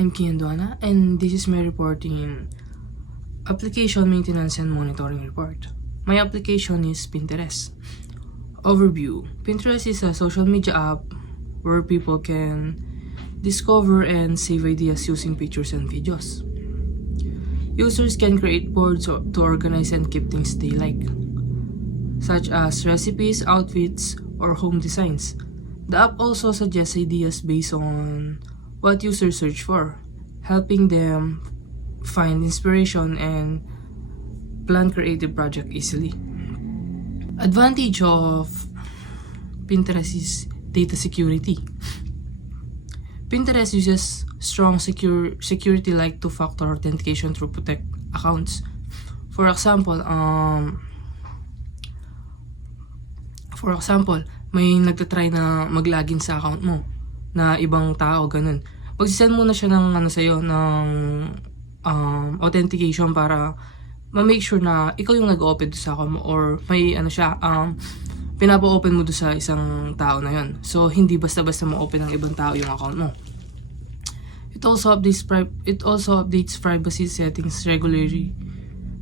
I'm Kian Duana, and this is my reporting application maintenance and monitoring report. My application is Pinterest. Overview. Pinterest is a social media app where people can discover and save ideas using pictures and videos. Users can create boards to organize and keep things they like, such as recipes, outfits, or home designs. The app also suggests ideas based on what users search for, helping them find inspiration and plan creative projects easily. Advantage of Pinterest is data security. Pinterest uses strong security like two-factor authentication through protect accounts. For example, may nagtatry na mag-login sa account mo na ibang tao, ganun. Pag-send mo na siya ng authentication para ma-make sure na ikaw yung nag-open sa account mo, or may pinapa-open mo sa isang tao na yon. So hindi basta-basta ma-open ng ibang tao yung account mo. It also updates privacy settings regularly,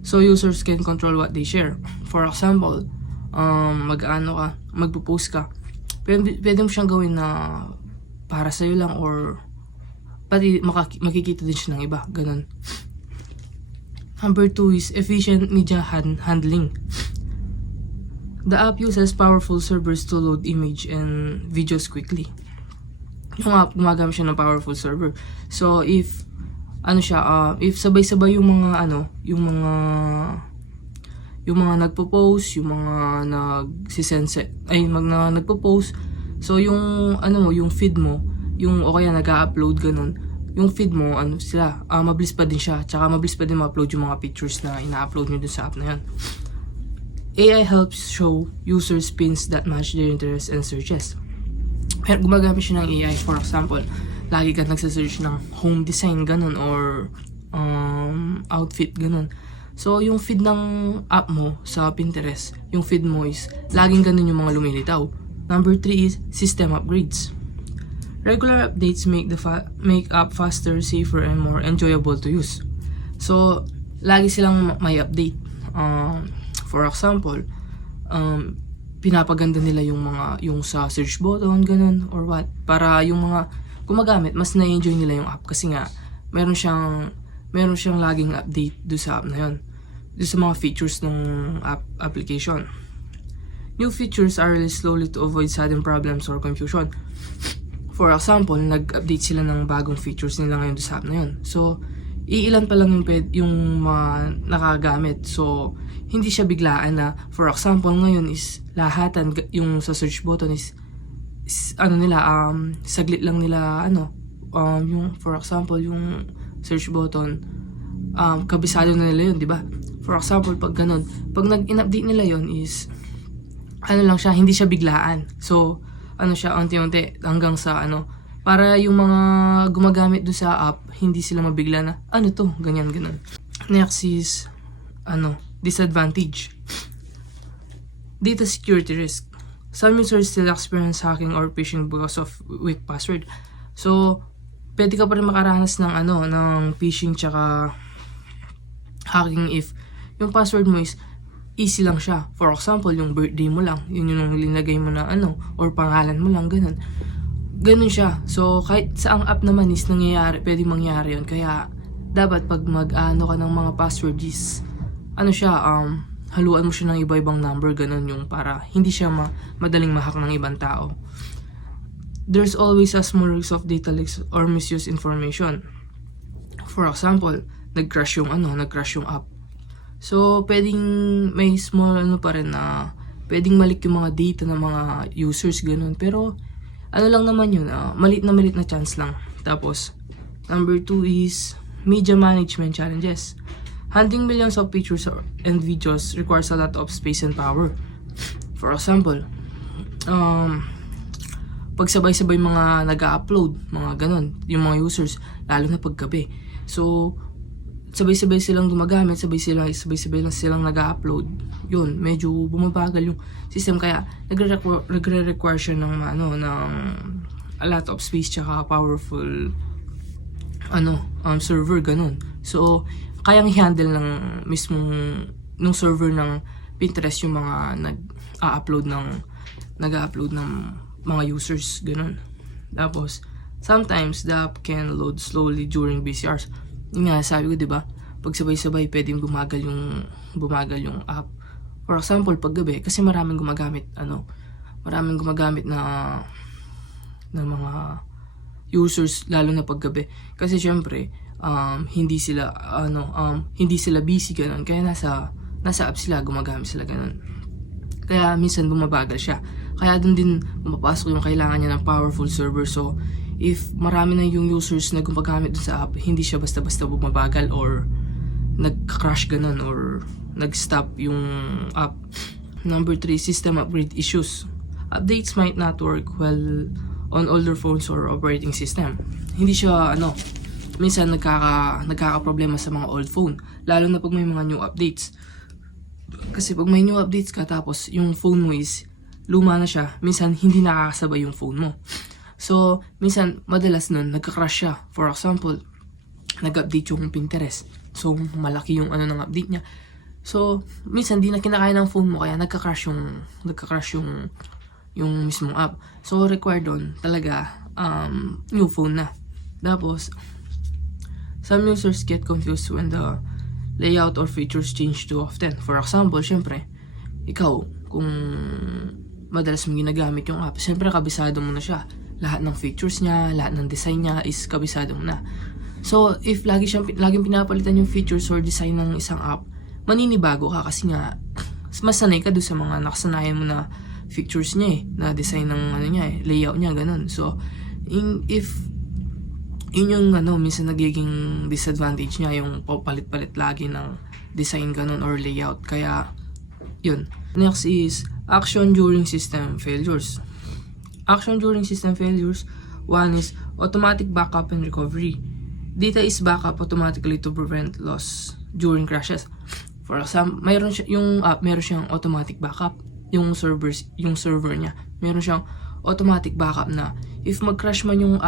so users can control what they share. For example, magpo-post ka, pwede mo siyang gawin na para sa'yo lang, or pati makikita din siya ng iba, ganun. Number 2 is efficient media handling. The app uses powerful servers to load image and videos quickly. Yung app, gumagamit siya ng powerful server. So if if sabay-sabay yung mga nagpo-post, yung mga nagpo-post, so yung feed mo, o kaya nag-upload ganun, yung feed mo, mabilis pa din siya, tsaka mabilis pa din ma-upload yung mga pictures na ina-upload nyo dun sa app na yan. AI helps show users pins that match their interests and searches. Pero gumagamit siya ng AI, for example, lagi ka nagsasearch ng home design, ganun, or outfit, ganun. So, yung feed ng app mo sa Pinterest, yung feed mo is laging ganun yung mga lumilitaw. Number 3 is system upgrades. Regular updates make app faster, safer, and more enjoyable to use. So, lagi silang may update. For example, pinapaganda nila yung sa search button, ganun, or what, para yung mga gumagamit mas na-enjoy nila yung app, kasi nga meron siyang laging update do sa app na yun, do sa mga features ng application. New features are released slowly to avoid sudden problems or confusion. For example, nag-update sila ng bagong features nila ngayon do sa app na yun. So, iilan pa lang yung nakagamit. So, hindi siya biglaan na, for example, ngayon is lahatan, yung sa search button is saglit lang nila, yung, for example, yung search button, kabisado na nila yun, di ba? For example, pag ganun, pag nag-in-update nila yun is, lang siya, hindi siya biglaan. So, siya, unti-unti, hanggang sa, para yung mga gumagamit doon sa app, hindi sila mabigla na, ganyan. Next is, disadvantage. Data security risk. Some users still experience hacking or phishing because of weak password. So, pwede ka pa rin makaranas ng phishing tsaka hacking if yung password mo is easy lang siya. For example, yung birthday mo lang, yun yung linagay mo na or pangalan mo lang, ganun. Ganun siya. So, kahit sa ang app naman is pwede mangyari yun. Kaya, dapat pag ka ng mga password is, haluan mo siya ng iba-ibang number, ganun yung para hindi siya madaling mahack ng ibang tao. There's always a small risk of data leaks or misuse information. For example, nag-crash yung app. So, pwedeng may small pa rin na pwedeng malik yung mga data ng mga users, ganun. Pero, lang naman yun, malit na chance lang. Tapos, number 2 is media management challenges. Handling millions of pictures and videos requires a lot of space and power. For example, pag sabay-sabay mga nag-upload, mga ganun, yung mga users, lalo na paggabi. So, sabay-sabay silang gumagamit, sabay-sabay lang silang nag-upload. Yun, medyo bumabagal yung system, kaya nagre-require siya ng a lot of space tsaka powerful server, ganun. So, kayang i-handle ng mismong nung server ng Pinterest yung mga nag-upload ng mga users, ganun. Tapos, sometimes the app can load slowly during busy hours. Yung nga, sabi ko, di ba? Pag sabay-sabay, pwedeng bumagal yung app. For example, pag gabi, kasi maraming gumagamit na mga users, lalo na pag gabi. Kasi syempre, hindi sila busy ganun. Kaya nasa app sila, gumagamit sila ganun. Kaya minsan bumabagal siya. Kaya dun din pumapasok yung kailangan niya ng powerful server. So, if marami na yung users na gumagamit dun sa app, hindi siya basta-basta bumabagal or nag-crash ganun or nag-stop yung app. Number 3, system upgrade issues. Updates might not work well on older phones or operating system. Hindi siya minsan nagkaka-problema sa mga old phone, lalo na pag may mga new updates. Kasi pag may new updates ka tapos yung phone mo is luma na siya, minsan hindi nakakasabay yung phone mo. So, minsan madalas nun nagka-crash siya. For example, nag-update yung Pinterest. So, malaki yung ng update niya. So, minsan di na kinakaya ng phone mo kaya nagka-crash yung mismong app. So, required doon talaga new phone na. Tapos, some users get confused when the layout or features change too often. For example, syempre, ikaw, kung madalas mong ginagamit yung app, syempre kabisado mo na siya. Lahat ng features niya, lahat ng design niya is kabisado mo na. So, if laging pinapalitan yung features or design ng isang app, maninibago ka kasi nga mas sanay ka doon sa mga nakasanayan mo na features niya na design ng layout niya, ganun. So, if yun yung minsan nagiging disadvantage niya, yung palit-palit lagi ng design ganun or layout. Kaya, yun. Next is action during system failures. Action during system failures, one is automatic backup and recovery. Data is backup automatically to prevent loss during crashes. For example, yung app, meron siyang automatic backup. Yung server niya, meron siyang automatic backup na if mag-crash man yung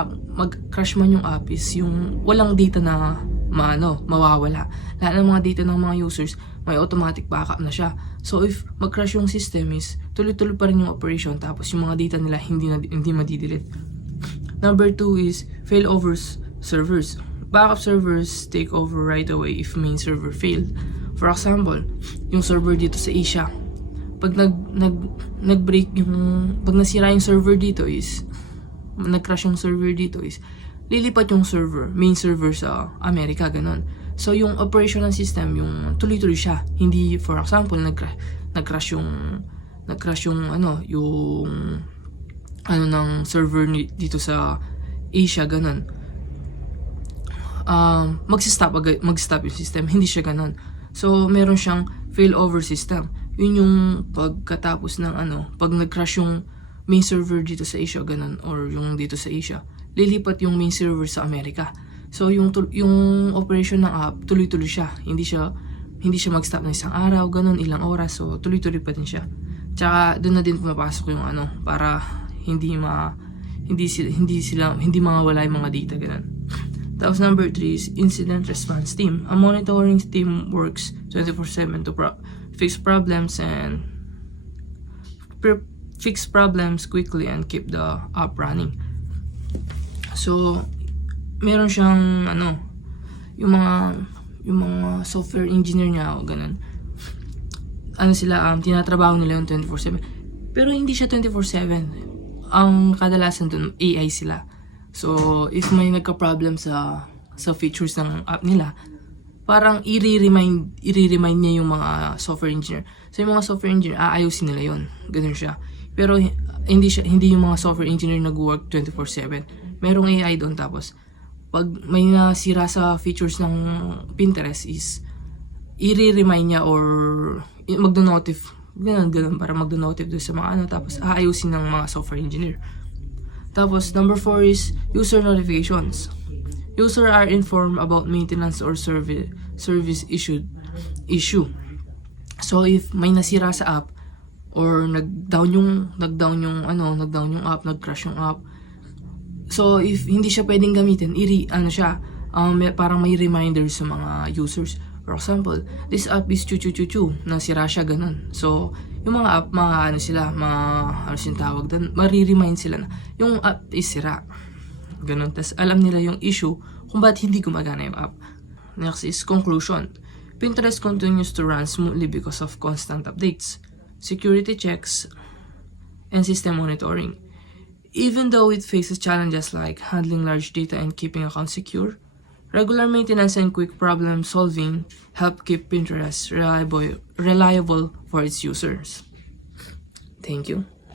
app is yung walang data na mawawala. Lahat ng mga data ng mga users may automatic backup na siya. So if mag-crash yung system is tuloy-tuloy pa rin yung operation, tapos yung mga data nila hindi madi-delete. Number 2 is failovers servers. Backup servers take over right away if main server failed. For example, yung server dito sa Asia, pag nag-break pag nasira yung server dito is nag-crash yung server dito is lilipat yung main server sa Amerika, ganun. So yung operation ng system, yung tuloy-tuloy siya. Hindi, for example, nag-crash yung ng server dito sa Asia, ganun. Mag-stop yung system, hindi siya ganun. So meron siyang failover system. Yun yung pagkatapos ng pag nag-crash yung main server dito sa Asia, ganun, or yung dito sa Asia, lilipat yung main server sa Amerika. So yung operation ng app, tuloy-tuloy siya. Hindi siya mag-stop ng isang araw, ganun, ilang oras. So tuloy-tuloy pa din siya. Tsaka doon na din pumapasok yung para hindi mawala yung mga data, ganun. Tapos number 3 is incident response team. A monitoring team works 24/7 to fix problems quickly and keep the app running. So, meron siyang yung mga software engineer niya o ganun. Tinatrabaho nila yung 24/7. Pero hindi siya 24/7. Ang kadalasan dun AI sila. So, if may nagka-problem sa features ng app nila, parang i-remind niya yung mga software engineer. So, yung mga software engineer, aayusin nila yun. Ganun siya. Pero, hindi yung mga software engineer nag-work 24/7. Merong AI doon. Tapos, pag may nasira sa features ng Pinterest is, i-remind niya or magdo-notif. Ganun, para magdo-notif doon sa mga tapos aayusin ng mga software engineer. Tapos, number 4 is user notifications. User are informed about maintenance or service issue. So, if may nasira sa app or nag-down yung app, nag-crash yung app. So, if hindi siya pwedeng gamitin, parang may reminder sa mga users. For example, this app is chu nang sira siya, ganun. So, yung mga app, ano silang tawag doon, mariremind sila na yung app is sira. Ganun. Tapos alam nila yung issue kung ba't hindi gumagana yung app. Next is conclusion. Pinterest continues to run smoothly because of constant updates, security checks, and system monitoring. Even though it faces challenges like handling large data and keeping accounts secure, regular maintenance and quick problem solving help keep Pinterest reliable for its users. Thank you.